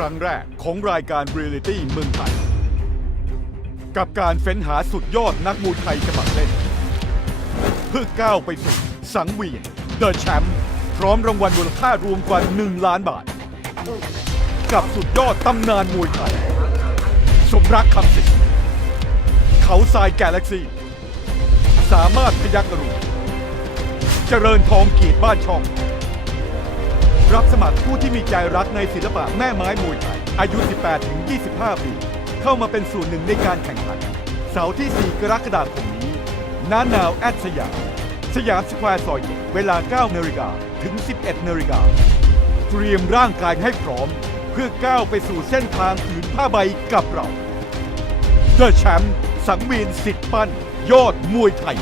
ครั้งแรกของรายการเรียลิตี้เมืองไทย กับการเฟ้นหาสุดยอดนักมวยไทยสมัครเล่น เพื่อก้าวไปสู่สังเวียนเดอะแชมป์พร้อมรางวัลมูลค่ารวมกว่า 1 ล้านบาท กับสุดยอดตำนานมวยไทย สมรักคำสิงห์เขาทรายแกลเล็กซี่ สามารถพยักอรุณเจริญทองเกีดบ้านช่อง รับสมัครผู้ที่มีใจรักในศิลปะแม่ไม้มวยไทย อายุ 18-25 ปี เข้ามาเป็นส่วนหนึ่งในการแข่งขัน เสาร์ที่ 4 กรกฎาคมนี้น้านาวแอดสยาม สยามสแควร์ซอยเจ็ดเวลา 9นาฬิกาถึง 11นาฬิกาเตรียมร่างกายให้พร้อม เพื่อก้าวไปสู่เส้นทางผืนผ้าใบกับเราเดอะแชมป์สังเวียนสิทธิ์ปั้นยอดมวยไทย